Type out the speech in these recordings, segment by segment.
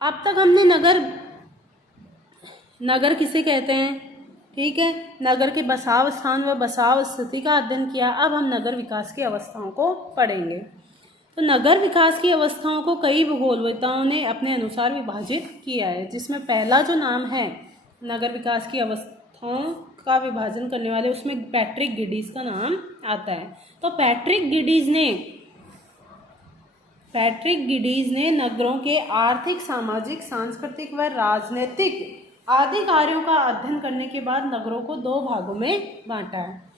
अब तक हमने नगर किसे कहते हैं, ठीक है, नगर के बसाव स्थान व बसाव स्थिति का अध्ययन किया। अब हम नगर विकास की अवस्थाओं को पढ़ेंगे। तो नगर विकास की अवस्थाओं को कई भूगोलविदों ने अपने अनुसार विभाजित किया है, जिसमें पहला जो नाम है नगर विकास की अवस्थाओं का विभाजन करने वाले, उसमें पैट्रिक गिडीज का नाम आता है। तो पैट्रिक गिडीज ने नगरों के आर्थिक, सामाजिक, सांस्कृतिक व राजनीतिक आदि कार्यों का अध्ययन करने के बाद नगरों को दो भागों में बांटा है।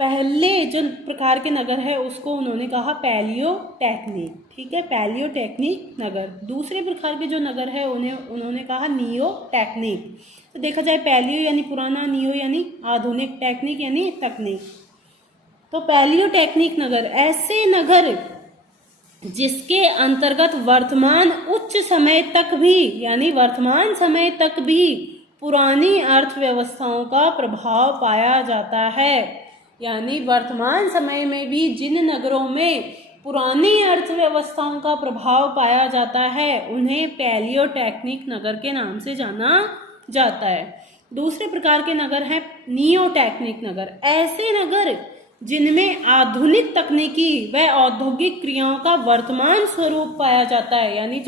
पहले जो प्रकार के नगर है उसको उन्होंने कहा पैलियो टेक्निक, ठीक है, पैलियो टेक्निक नगर। दूसरे प्रकार के जो नगर है उन्होंने कहा नियो टेक्निक। तो देखा जाए पैलियो यानी पुराना, नियो यानी आधुनिक, टेक्निक यानी तकनीक। तो पैलियो टेक्निक नगर ऐसे नगर जिसके अंतर्गत वर्तमान समय तक भी पुरानी अर्थव्यवस्थाओं का प्रभाव पाया जाता है। यानी वर्तमान समय में भी जिन नगरों में पुरानी अर्थव्यवस्थाओं का प्रभाव पाया जाता है उन्हें पैलियो टेक्निक नगर के नाम से जाना जाता है। दूसरे प्रकार के नगर हैं नियो टेक्निक नगर, ऐसे नगर जिनमें आधुनिक तकनीकी व औद्योगिक क्रियाओं का वर्तमान स्वरूप पाया जाता है। यानी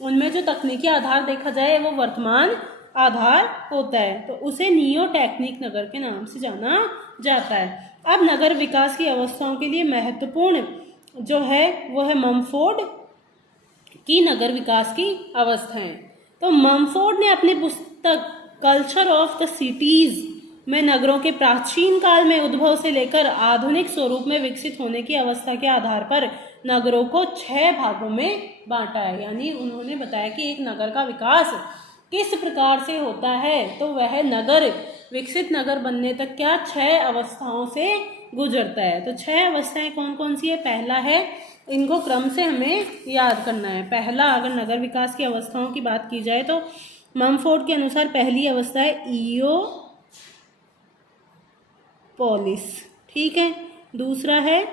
उनमें जो तकनीकी आधार देखा जाए वो वर्तमान आधार होता है, तो उसे नियो टेक्निक नगर के नाम से जाना जाता है। अब नगर विकास की अवस्थाओं के लिए महत्वपूर्ण जो है वो है मम्फोर्ड की नगर विकास की अवस्थाएं। तो मम्फोर्ड ने अपनी पुस्तक कल्चर ऑफ द सिटीज में नगरों के प्राचीन काल में उद्भव से लेकर आधुनिक स्वरूप में विकसित होने की अवस्था के आधार पर नगरों को 6 भागों में बांटा है। यानी उन्होंने बताया कि एक नगर का विकास किस प्रकार से होता है, तो वह नगर विकसित नगर बनने तक क्या 6 अवस्थाओं से गुजरता है। तो 6 अवस्थाएं कौन कौन सी है? पहला है, इनको क्रम से हमें याद करना है। पहला, अगर नगर विकास की अवस्थाओं की बात की जाए तो मम्फोर्ड के अनुसार पहली अवस्था है इयोपोलिस, ठीक है। दूसरा है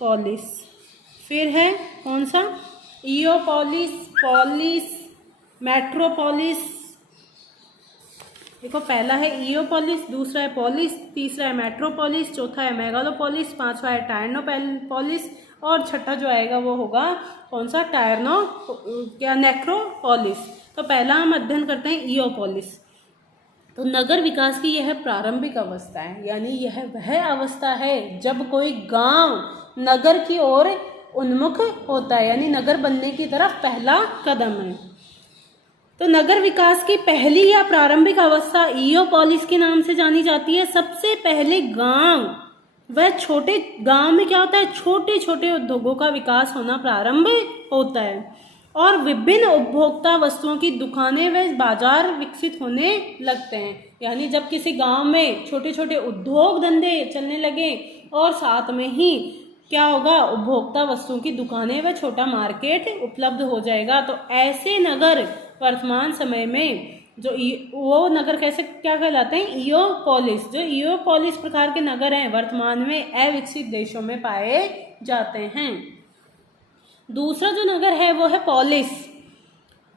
पोलिस, फिर है कौन सा? इयोपोलिस, पोलिस, मेट्रोपोलिस। देखो, पहला है इयोपोलिस, दूसरा है पोलिस, तीसरा है मेट्रोपोलिस, चौथा है मेगालोपोलिस, पांचवा है टायरनोपोलिस और छठा जो आएगा वो होगा कौन सा? नेक्रोपोलिस। तो पहला हम अध्ययन करते हैं इयोपोलिस। तो नगर विकास की यह प्रारंभिक अवस्था है, यानी यह वह अवस्था है जब कोई गांव नगर की ओर उन्मुख होता है, यानी नगर बनने की तरफ पहला कदम है। तो नगर विकास की पहली या प्रारंभिक अवस्था इयोपोलिस के नाम से जानी जाती है। सबसे पहले गांव वह छोटे गांव में क्या होता है? छोटे छोटे उद्योगों का विकास होना प्रारंभ होता है और विभिन्न उपभोक्ता वस्तुओं की दुकानें व बाजार विकसित होने लगते हैं। यानी जब किसी गांव में छोटे छोटे उद्योग धंधे चलने लगे और साथ में ही क्या होगा? उपभोक्ता वस्तुओं की दुकानें व छोटा मार्केट उपलब्ध हो जाएगा। तो ऐसे नगर वर्तमान समय में वो नगर कैसे क्या कहलाते हैं? इयोपोलिस। जो इयोपोलिस प्रकार के नगर हैं वर्तमान में अविकसित देशों में पाए जाते हैं। दूसरा जो नगर है वो है पोलिस।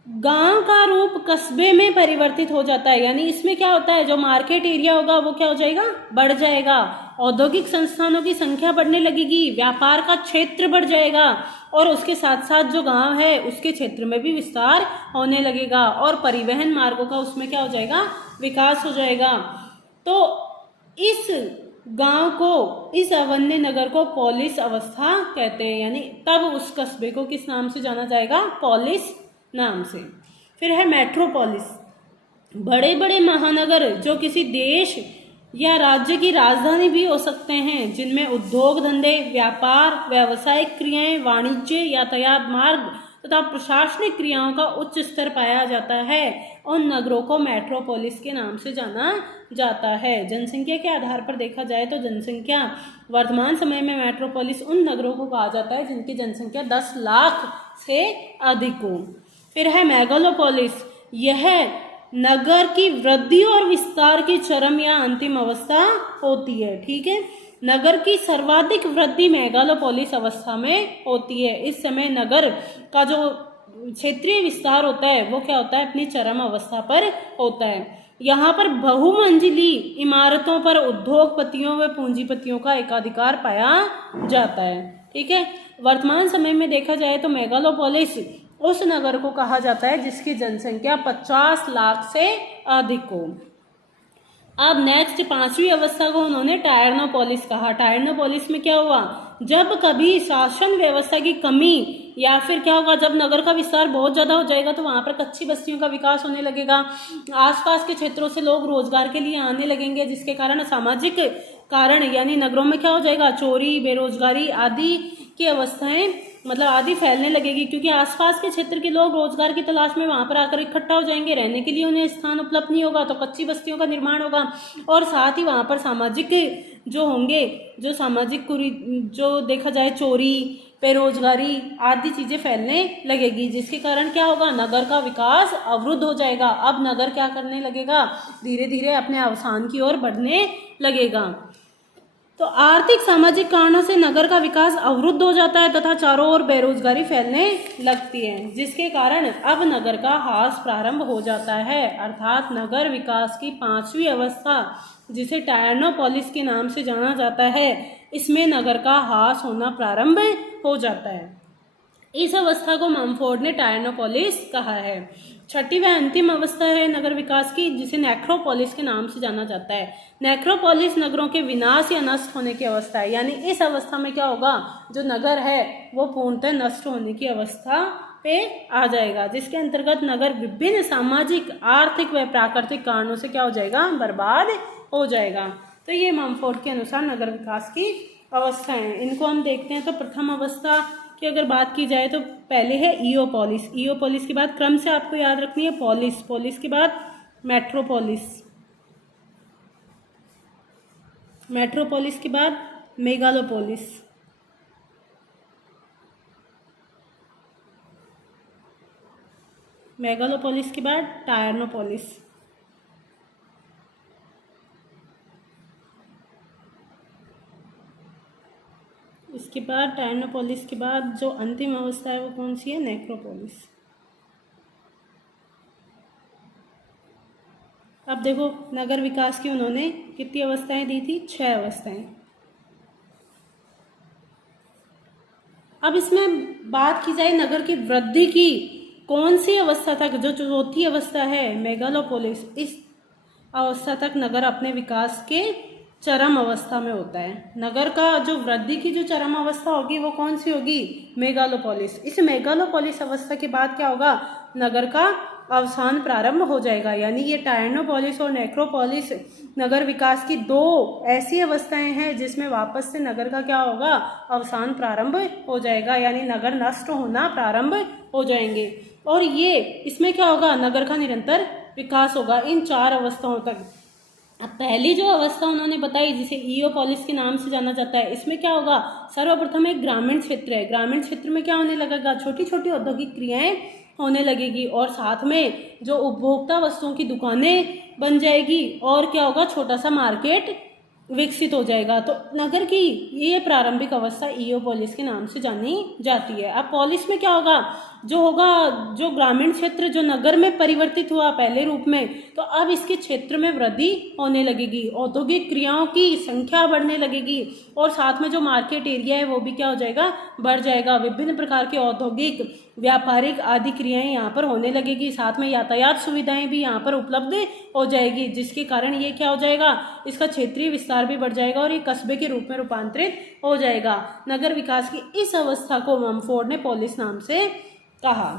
गांव का रूप कस्बे में परिवर्तित हो जाता है, यानी इसमें क्या होता है? जो मार्केट एरिया होगा वो क्या हो जाएगा? बढ़ जाएगा। औद्योगिक संस्थानों की संख्या बढ़ने लगेगी, व्यापार का क्षेत्र बढ़ जाएगा और उसके साथ साथ जो गांव है उसके क्षेत्र में भी विस्तार होने लगेगा और परिवहन मार्गों का उसमें क्या हो जाएगा? विकास हो जाएगा। तो इस गांव को, इस अवन्य नगर को पोलिस अवस्था कहते हैं, यानी तब उस कस्बे को किस नाम से जाना जाएगा? पोलिस नाम से। फिर है मेट्रोपोलिस। बड़े बड़े महानगर जो किसी देश या राज्य की राजधानी भी हो सकते हैं, जिनमें उद्योग धंधे, व्यापार, व्यावसायिक क्रियाएं, वाणिज्य, यातायात मार्ग तथा प्रशासनिक क्रियाओं का उच्च स्तर पाया जाता है, उन नगरों को मेट्रोपोलिस के नाम से जाना जाता है। जनसंख्या के आधार पर देखा जाए तो जनसंख्या वर्तमान समय में मेट्रोपोलिस उन नगरों को कहा जाता है जिनकी जनसंख्या 10 लाख से अधिक हो। फिर है मेगालोपोलिस। यह नगर की वृद्धि और विस्तार की चरम या अंतिम अवस्था होती है, ठीक है। नगर की सर्वाधिक वृद्धि मेगालोपोलिस अवस्था में होती है। इस समय नगर का जो क्षेत्रीय विस्तार होता है वो क्या होता है, अपनी चरम अवस्था पर होता है। यहाँ पर बहुमंजिली इमारतों पर उद्योगपतियों व पूंजीपतियों का एकाधिकार पाया जाता है। ठीक है, वर्तमान समय में देखा जाए तो मेगालोपोलिस उस नगर को कहा जाता है जिसकी जनसंख्या 50 लाख से अधिक हो। अब नेक्स्ट 5वीं अवस्था को उन्होंने टायरनोपोलिस कहा। टायरनोपोलिस में क्या हुआ, जब कभी शासन व्यवस्था की कमी या फिर क्या होगा, जब नगर का विस्तार बहुत ज़्यादा हो जाएगा तो वहाँ पर कच्ची बस्तियों का विकास होने लगेगा, आसपास के क्षेत्रों से लोग रोजगार के लिए आने लगेंगे, जिसके कारण सामाजिक कारण यानी नगरों में क्या हो जाएगा, चोरी, बेरोजगारी आदि की अवस्थाएं मतलब आदि फैलने लगेगी, क्योंकि आसपास के क्षेत्र के लोग रोजगार की तलाश में वहां पर आकर इकट्ठा हो जाएंगे, रहने के लिए उन्हें स्थान उपलब्ध नहीं होगा, तो कच्ची बस्तियों का निर्माण होगा और साथ ही वहां पर सामाजिक जो होंगे, जो सामाजिक जो देखा जाए चोरी, बेरोजगारी आदि चीजें फैलने लगेगी, जिसके कारण क्या होगा, नगर का विकास अवरुद्ध हो जाएगा। अब नगर क्या करने लगेगा, धीरे धीरे अपने अवसान की ओर बढ़ने लगेगा। तो आर्थिक सामाजिक कारणों से नगर का विकास अवरुद्ध हो जाता है तथा चारों ओर बेरोजगारी फैलने लगती है, जिसके कारण अब नगर का ह्रास प्रारंभ हो जाता है। अर्थात नगर विकास की 5वीं अवस्था, जिसे टायरनोपोलिस के नाम से जाना जाता है, इसमें नगर का ह्रास होना प्रारंभ हो जाता है। इस अवस्था को मम्फोर्ड ने टायरनोपोलिस कहा है। 6ठी व अंतिम अवस्था है नगर विकास की, जिसे नेक्रोपोलिस के नाम से जाना जाता है। नेक्रोपोलिस नगरों के विनाश या नष्ट होने की अवस्था है, यानी इस अवस्था में क्या होगा, जो नगर है वो पूर्णतः नष्ट होने की अवस्था पे आ जाएगा, जिसके अंतर्गत नगर विभिन्न सामाजिक, आर्थिक व प्राकृतिक कारणों से क्या हो जाएगा, बर्बाद हो जाएगा। तो ये मम्फोर्ड के अनुसार नगर विकास की अवस्था है। इनको हम देखते हैं। तो प्रथम अवस्था की अगर बात की जाए तो पहले है ईओपोलिस। ईओपोलिस के बाद क्रम से आपको याद रखनी है पोलिस, पोलिस के बाद मेट्रोपोलिस, मेट्रोपोलिस के बाद मेगालोपोलिस, मेगालोपोलिस के बाद टायरनोपोलिस, इसके बाद टायरनोपोलिस के बाद जो अंतिम अवस्था है वो कौन सी है, नेक्रोपोलिस। अब देखो नगर विकास की उन्होंने कितनी अवस्थाएं दी थी, 6 अवस्थाएं। अब इसमें बात की जाए नगर की वृद्धि की, कौन सी अवस्था तक, जो चौथी अवस्था है मेगालोपोलिस, इस अवस्था तक नगर अपने विकास के चरम अवस्था में होता है। नगर का जो वृद्धि की जो चरम अवस्था होगी वो कौन सी होगी, मेगालोपोलिस। इस मेगालोपोलिस अवस्था के बाद क्या होगा, नगर का अवसान प्रारंभ हो जाएगा। यानी ये टायरनोपोलिस और नेक्रोपोलिस नगर विकास की 2 ऐसी अवस्थाएं हैं जिसमें वापस से नगर का क्या होगा, अवसान प्रारंभ हो जाएगा, यानी नगर नष्ट होना प्रारंभ हो जाएंगे। और ये इसमें क्या होगा, नगर का निरंतर विकास होगा इन 4 अवस्थाओं तक। अब पहली जो अवस्था उन्होंने बताई जिसे ईओपोलिस के नाम से जाना जाता है, इसमें क्या होगा, सर्वप्रथम एक ग्रामीण क्षेत्र है। ग्रामीण क्षेत्र में क्या होने लगेगा, छोटी छोटी औद्योगिक क्रियाएं होने लगेगी और साथ में जो उपभोक्ता वस्तुओं की दुकानें बन जाएगी और क्या होगा, छोटा सा मार्केट विकसित हो जाएगा। तो नगर की ये प्रारंभिक अवस्था ईओपोलिस के नाम से जानी जाती है। अब पोलिस में क्या होगा, जो ग्रामीण क्षेत्र जो नगर में परिवर्तित हुआ पहले रूप में, तो अब इसके क्षेत्र में वृद्धि होने लगेगी, औद्योगिक क्रियाओं की संख्या बढ़ने लगेगी और साथ में जो मार्केट एरिया है वो भी क्या हो जाएगा, बढ़ जाएगा। विभिन्न प्रकार के औद्योगिक, व्यापारिक आदि क्रियाएं यहाँ पर होने लगेगी, साथ में यातायात सुविधाएं भी यहाँ पर उपलब्ध हो जाएगी, जिसके कारण ये क्या हो जाएगा, इसका क्षेत्रीय विस्तार भी बढ़ जाएगा और ये कस्बे के रूप में रूपांतरित हो जाएगा। नगर विकास की इस अवस्था को मम्फोर्ड ने पोलिस नाम से कहा।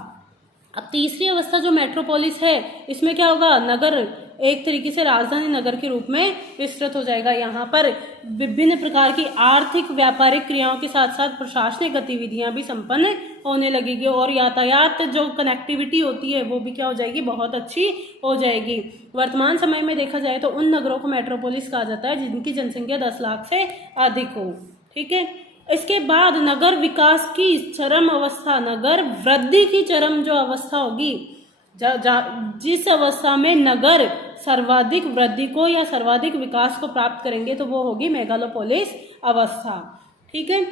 अब तीसरी अवस्था जो मेट्रोपोलिस है, इसमें क्या होगा, नगर एक तरीके से राजधानी नगर के रूप में विस्तृत हो जाएगा। यहाँ पर विभिन्न प्रकार की आर्थिक, व्यापारिक क्रियाओं के साथ साथ प्रशासनिक गतिविधियां भी संपन्न होने लगेगी और यातायात जो कनेक्टिविटी होती है वो भी क्या हो जाएगी, बहुत अच्छी हो जाएगी। वर्तमान समय में देखा जाए तो उन नगरों को मेट्रोपोलिस कहा जाता है जिनकी जनसंख्या 10 लाख से अधिक हो। ठीक है, इसके बाद नगर विकास की चरम अवस्था, नगर वृद्धि की चरम जो अवस्था होगी, जिस अवस्था में नगर सर्वाधिक वृद्धि को या सर्वाधिक विकास को प्राप्त करेंगे, तो वो होगी मेगालोपोलिस अवस्था। ठीक है,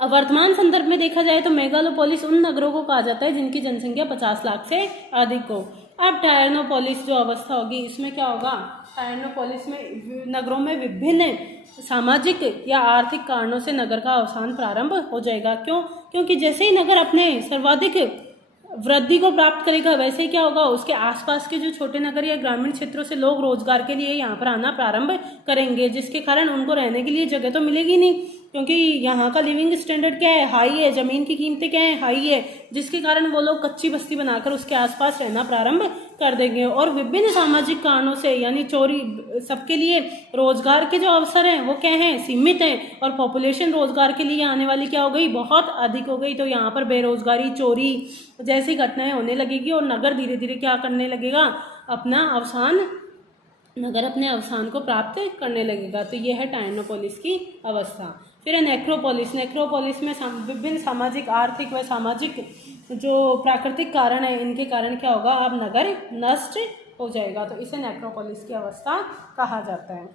अब वर्तमान संदर्भ में देखा जाए तो मेगालोपोलिस उन नगरों को कहा जाता है जिनकी जनसंख्या 50 लाख से अधिक हो। अब टायरनोपोलिस जो अवस्था होगी इसमें क्या होगा, टायरनोपोलिस में नगरों में विभिन्न सामाजिक या आर्थिक कारणों से नगर का अवसान प्रारंभ हो जाएगा। क्यों? क्योंकि जैसे ही नगर अपने सर्वाधिक वृद्धि को प्राप्त करेगा वैसे ही क्या होगा, उसके आसपास के जो छोटे नगर या ग्रामीण क्षेत्रों से लोग रोजगार के लिए यहाँ पर आना प्रारंभ करेंगे, जिसके कारण उनको रहने के लिए जगह तो मिलेगी नहीं, क्योंकि यहाँ का लिविंग स्टैंडर्ड क्या है, हाई है, जमीन की कीमतें क्या है, हाई है, जिसके कारण वो लोग कच्ची बस्ती बनाकर उसके आसपास रहना प्रारंभ कर देंगे। और विभिन्न सामाजिक कारणों से यानी चोरी, सबके लिए रोजगार के जो अवसर हैं वो क्या हैं, सीमित हैं, और पॉपुलेशन रोजगार के लिए आने वाली क्या हो गई, बहुत अधिक हो गई। तो यहाँ पर बेरोजगारी, चोरी जैसी घटनाएं होने लगेगी और नगर धीरे धीरे क्या करने लगेगा, अपना अवसान, नगर अपने अवसान को प्राप्त करने लगेगा। तो यह है टायरनोपोलिस की अवस्था। फिर है नेक्रोपोलिस। नेक्रोपोलिस में विभिन्न सामाजिक, आर्थिक व सामाजिक जो प्राकृतिक कारण है, इनके कारण क्या होगा, अब नगर नष्ट हो जाएगा। तो इसे नेक्रोपोलिस की अवस्था कहा जाता है।